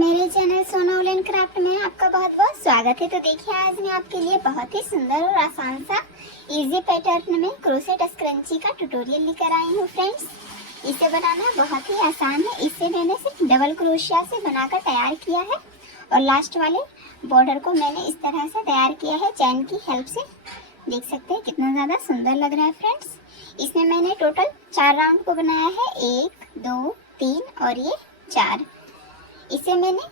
मेरे चैनल सोना woollen craft में आपका बहुत बहुत स्वागत है। तो देखिए आज मैं आपके लिए बहुत ही सुंदर और आसान सा इजी पैटर्न में क्रोशेट स्क्रंची का ट्यूटोरियल लेकर आई हूँ फ्रेंड्स। इसे बनाना बहुत ही आसान है। इसे मैंने सिर्फ डबल क्रोशिया से बनाकर तैयार किया है और लास्ट वाले बॉर्डर को मैंने इस तरह से तैयार किया है चैन की हेल्प से। देख सकते हैं कितना ज़्यादा सुंदर लग रहा है फ्रेंड्स। इसमें मैंने टोटल 4 राउंड को बनाया है, 1 2 3 और ये 4। इसे मैंने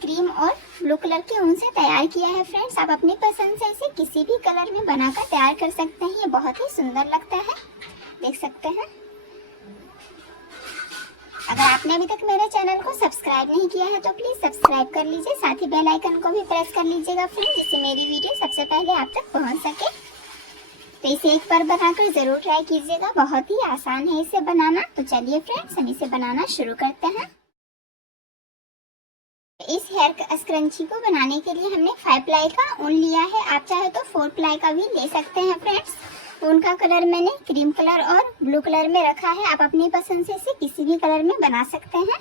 क्रीम और ब्लू कलर के ऊन से तैयार किया है फ्रेंड्स। आप अपनी पसंद से इसे किसी भी कलर में बनाकर तैयार कर सकते हैं। ये बहुत ही सुंदर लगता है, देख सकते हैं। अगर आपने अभी तक मेरे चैनल को सब्सक्राइब नहीं किया है तो प्लीज सब्सक्राइब कर लीजिए, साथ ही बेल आइकन को भी प्रेस कर लीजिएगा फ्रेंड्स, जिससे मेरी वीडियो सबसे पहले आप तक पहुंच सके। तो इसे एक बार बनाकर जरूर ट्राई कीजिएगा, बहुत ही आसान है इसे बनाना। तो चलिए फ्रेंड्स हम इसे बनाना शुरू करते हैं। इस हेयर स्क्रंची को बनाने के लिए हमने 5 प्लाई का ऊन लिया है। आप चाहे तो 4 प्लाई का भी ले सकते हैं फ्रेंड्स। ऊन का कलर मैंने क्रीम कलर और ब्लू कलर में रखा है। आप अपनी पसंद से इसे किसी भी कलर में बना सकते हैं।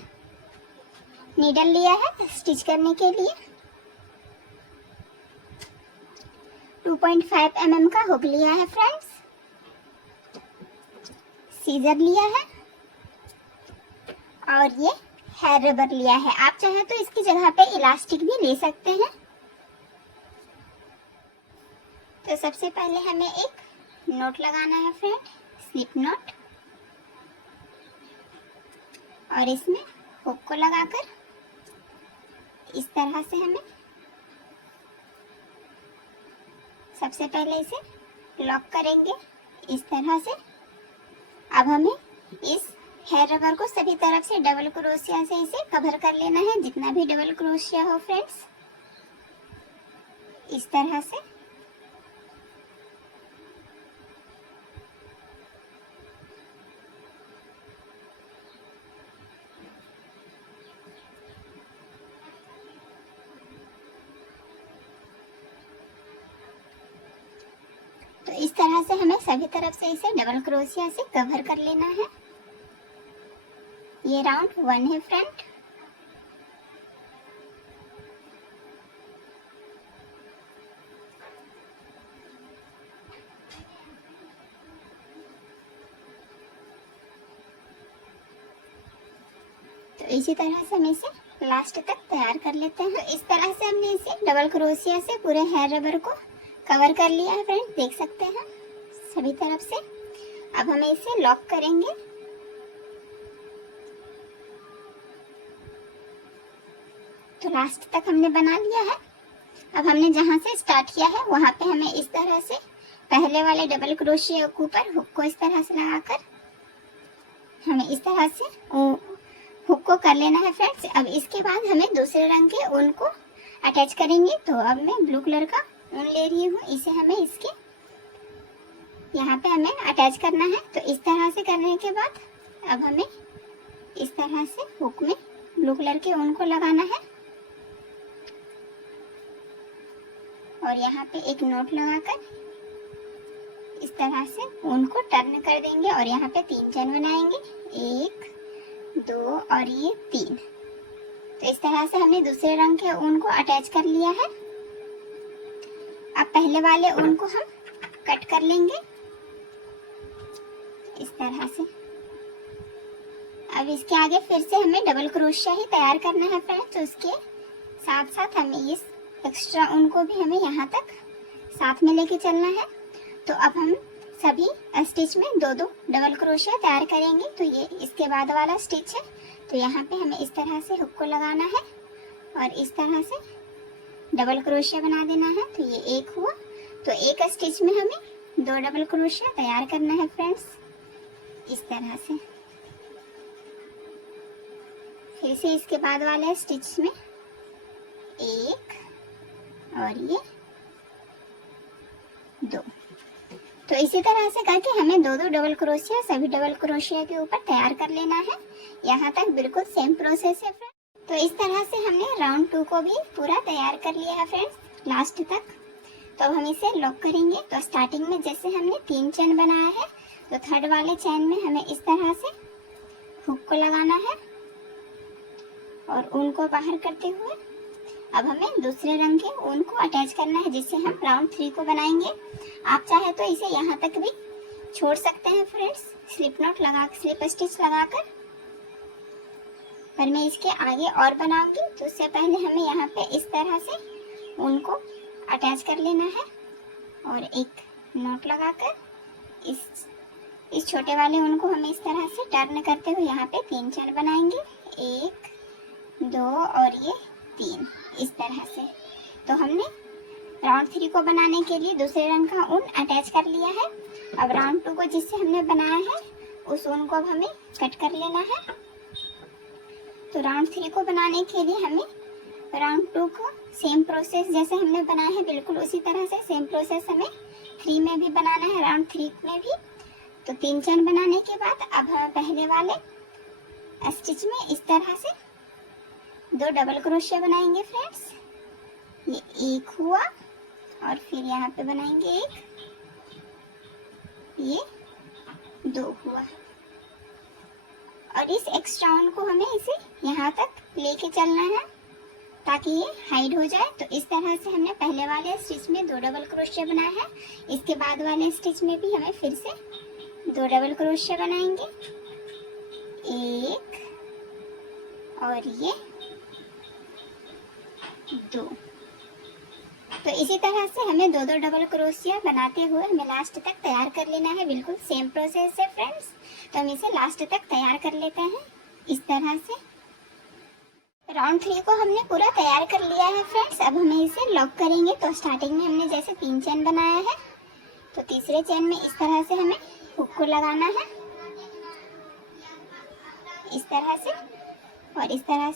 नीडल लिया है स्टिच करने के लिए। 2.5 mm का हुक लिया है फ्रेंड्स। सीजर लिया है और ये हेयर रबर लिया है। आप चाहे तो इसकी जगह पे इलास्टिक भी ले सकते हैं। तो सबसे पहले हमें एक नोट लगाना है फ्रेंड, स्लिप नोट, और इसमें हुक को लगाकर इस तरह से हमें सबसे पहले इसे लॉक करेंगे इस तरह से। अब हमें इस हेयर रबर को सभी तरफ से डबल क्रोशिया से इसे कवर कर लेना है, जितना भी डबल क्रोशिया हो फ्रेंड्स, इस तरह से। तो इस तरह से हमें सभी तरफ से इसे डबल क्रोशिया से कवर कर लेना है। ये राउंड 1 है फ्रेंड। तो इसी तरह से हम इसे लास्ट तक तैयार कर लेते हैं। तो इस तरह से हमने इसे डबल क्रोशिया से पूरे हेयर रबर को कवर कर लिया है फ्रेंड, देख सकते हैं सभी तरफ से। अब हमें इसे लॉक करेंगे। तो लास्ट तक हमने बना लिया है। अब हमने जहां से स्टार्ट किया है वहां पे हमें इस तरह से पहले वाले डबल क्रोशिया के ऊपर हुक को इस तरह से लगाकर हमें इस तरह से हुक को कर लेना है फ्रेंड्स। अब इसके बाद हमें दूसरे रंग के ऊन को अटैच करेंगे। तो अब मैं ब्लू कलर का ऊन ले रही हूँ, इसे हमें इसके यहाँ पे हमें अटैच करना है। तो इस तरह से करने के बाद अब हमें इस तरह से हुक में ब्लू कलर के ऊन को लगाना है और यहाँ पे एक नोट लगाकर इस तरह से ऊन को टर्न कर देंगे और यहाँ पे 3 चैन बनाएंगे, 1 2 और ये 3। तो इस तरह से हमने दूसरे रंग के ऊन को अटैच कर लिया है। अब पहले वाले ऊन को हम कट कर लेंगे इस तरह से। अब इसके आगे फिर से हमें डबल क्रोशिया ही तैयार करना है फ्रेंड्स। तो उसके साथ साथ हमें इस एक्स्ट्रा ऊन को भी हमें यहाँ तक साथ में लेके चलना है। तो अब हम सभी स्टिच में 2-2 डबल क्रोशिया तैयार करेंगे। तो ये इसके बाद वाला स्टिच है। तो यहाँ पे हमें इस तरह से हुक को लगाना है और इस तरह से डबल क्रोशिया बना देना है। तो ये एक हुआ। तो एक स्टिच में हमें 2 डबल क्रोशिया तैयार करना है फ्रेंड्स, इस तरह से। फिर से इसके बाद वाले स्टिच में 1 और ये 2। तो इसी तरह से करके हमें 2-2 डबल क्रोशिया सभी डबल क्रोशिया के ऊपर तैयार कर लेना है। यहाँ तक बिल्कुल सेम प्रोसेस है फ्रेंड्स। तो इस तरह से हमने राउंड 2 को भी पूरा तैयार कर लिया है फ्रेंड्स, लास्ट तक। तो हम इसे लॉक करेंगे। तो स्टार्टिंग में जैसे हमने 3 चैन बनाया है, तो थर्ड वाले चैन में हमें इस तरह से हुक को लगाना है और ऊन को बाहर करते हुए अब हमें दूसरे रंग के ऊन को अटैच करना है, जिससे हम राउंड 3 को बनाएंगे। आप चाहे तो इसे यहाँ तक भी छोड़ सकते हैं फ्रेंड्स, स्लिप स्टिच लगाकर। पर मैं इसके आगे और बनाऊंगी, तो उससे पहले हमें यहाँ पे इस तरह से ऊन को अटैच कर लेना है और एक नॉट लगाकर इस छोटे वाले ऊन को हमें इस तरह से टर्न करते हुए यहाँ पे 3 चैन बनाएंगे, 1 2 और ये 3, इस तरह से। तो हमने राउंड 3 को बनाने के लिए दूसरे रंग का ऊन अटैच कर लिया है। अब राउंड 2 को जिससे हमने बनाया है उस ऊन को अब हमें कट कर लेना है। तो राउंड 3 को बनाने के लिए हमें राउंड 2 को सेम प्रोसेस जैसे हमने बनाया है, बिल्कुल उसी तरह से सेम प्रोसेस हमें 3 में भी बनाना है, राउंड 3 में भी। तो 3 चैन बनाने के बाद अब हम पहले वाले स्टिच में इस तरह से 2 डबल क्रोशिया बनाएंगे फ्रेंड्स। ये 1 हुआ और फिर यहाँ पे बनाएंगे 1, ये 2 हुआ। और इस एक्स्ट्रा ऊन को हमें इसे यहाँ तक लेके चलना है ताकि ये हाइड हो जाए। तो इस तरह से हमने पहले वाले स्टिच में 2 डबल क्रोशिया बनाया है, इसके बाद वाले स्टिच में भी हमें फिर से 2 डबल क्रोशिया बनाएंगे, 1 और ये 2। तो इसी तरह से हमें 2-2 डबल क्रोशिया बनाते हुए हमें लास्ट तक तैयार कर लेना है, बिल्कुल सेम प्रोसेस है फ्रेंड्स। तो हम इसे लास्ट तक तैयार कर लेते हैं इस तरह से। राउंड 3 को हमने पूरा तैयार कर लिया है फ्रेंड्स। अब हमें इसे लॉक करेंगे। तो स्टार्टिंग में हमने जैसे 3 चैन बनाया है, तो तीसरे चैन में इस तरह से हमें हुक को लगाना है, इस तरह से, और इस तरह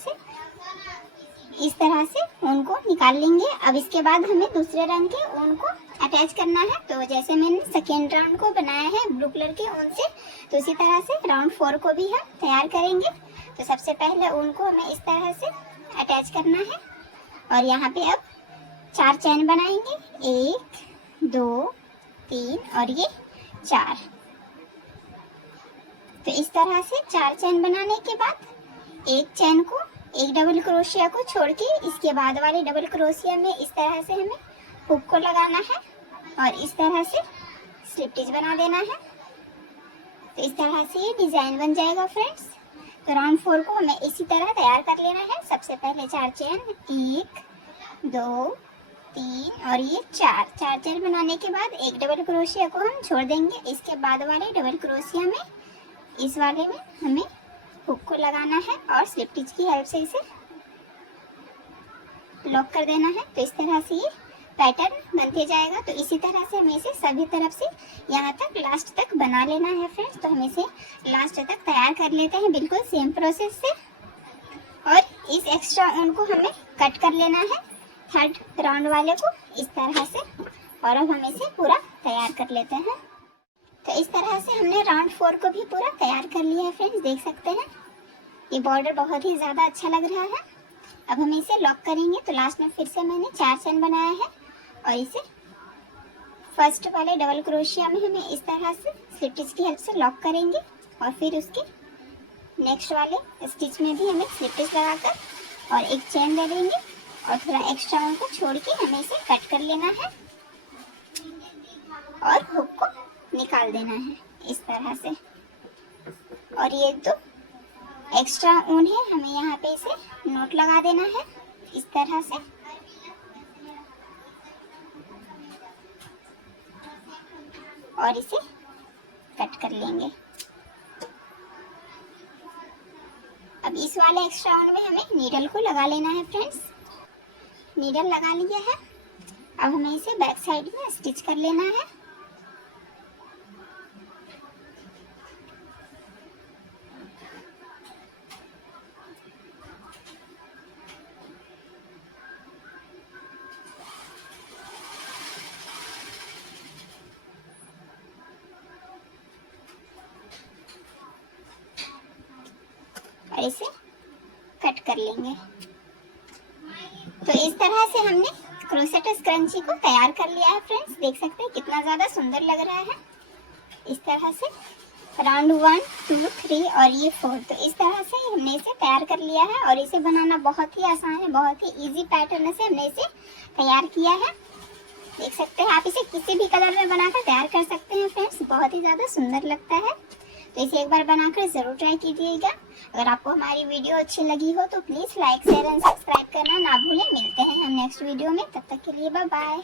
से ऊन को निकाल लेंगे। अब इसके बाद हमें दूसरे रंग के ऊन को अटैच करना है। तो जैसे मैंने सेकेंड राउंड को बनाया है ब्लू कलर के ऊन से, तो इसी तरह से राउंड 4 को भी हम तैयार करेंगे। तो सबसे पहले ऊन को हमें इस तरह से अटैच करना है और यहाँ पे अब 4 चैन बनाएंगे, 1 2 3 और ये 4। तो इस तरह से 4 चैन बनाने के बाद एक चैन को, एक डबल क्रोशिया को छोड़ के इसके बाद वाले डबल क्रोशिया में इस तरह से हमें हुक को लगाना है और इस तरह से स्लिप स्टिच बना देना है। तो इस तरह से ये डिजाइन बन जाएगा फ्रेंड्स। तो राउंड 4 को हमें इसी तरह तैयार कर लेना है। सबसे पहले 4 चैन, 1 2 3 और ये 4 चैन बनाने के बाद एक डबल क्रोशिया को हम छोड़ देंगे। इसके बाद वाले डबल क्रोशिया में इस वाले में हमें हुक को लगाना है और स्लिप स्टिच की हेल्प से इसे लॉक कर देना है। तो इस तरह से ये पैटर्न बनते जाएगा। तो इसी तरह से हमें इसे सभी तरफ से यहाँ तक लास्ट तक बना लेना है फ्रेंड्स। तो हम इसे लास्ट तक तैयार कर लेते हैं बिल्कुल सेम प्रोसेस से। और इस एक्स्ट्रा ऊन को हमें कट कर लेना है थर्ड राउंड वाले को इस तरह से। और अब हम इसे पूरा तैयार कर लेते हैं। तो इस तरह से हमने राउंड 4 को भी पूरा तैयार कर लिया है फ्रेंड्स, देख सकते हैं ये बॉर्डर बहुत ही ज़्यादा अच्छा लग रहा है। अब हम इसे लॉक करेंगे। तो लास्ट में फिर से मैंने 4 चैन बनाया है और इसे फर्स्ट वाले डबल क्रोशिया में हमें इस तरह से स्लिप स्टिच की हेल्प से लॉक करेंगे और फिर उसके नेक्स्ट वाले स्टिच में भी हमें स्लिप स्टिच लगाकर और एक चैन दे देंगे और थोड़ा एक्स्ट्रा ऊन को छोड़ के हमें इसे कट कर लेना है और हुक को निकाल देना है इस तरह से। और ये जो एक्स्ट्रा ऊन है हमें यहाँ पे इसे नोट लगा देना है इस तरह से। और इसे कट कर लेंगे। अब इस वाले एक्स्ट्रा ऊन में हमें नीडल को लगा लेना है फ्रेंड्स। नीडल लगा लिया है। अब हमें इसे बैक साइड में स्टिच कर लेना है। और इसे कट कर लेंगे। तो इस तरह से हमने क्रोसेट स्क्रंची को तैयार कर लिया है फ्रेंड्स, देख सकते हैं कितना ज़्यादा सुंदर लग रहा है इस तरह से। राउंड 1, 2, 3 और ये 4। तो इस तरह से हमने इसे तैयार कर लिया है और इसे बनाना बहुत ही आसान है, बहुत ही इजी पैटर्न से हमने इसे तैयार किया है। देख सकते हैं, आप इसे किसी भी कलर में बनाकर तैयार कर सकते हैं फ्रेंड्स, बहुत ही ज़्यादा सुंदर लगता है। तो इसे एक बार बनाकर ज़रूर ट्राई कीजिएगा। अगर आपको हमारी वीडियो अच्छी लगी हो तो please like, share and subscribe करना ना भूलें। मिलते हैं हम नेक्स्ट वीडियो में, तब तक के लिए बाय बाय।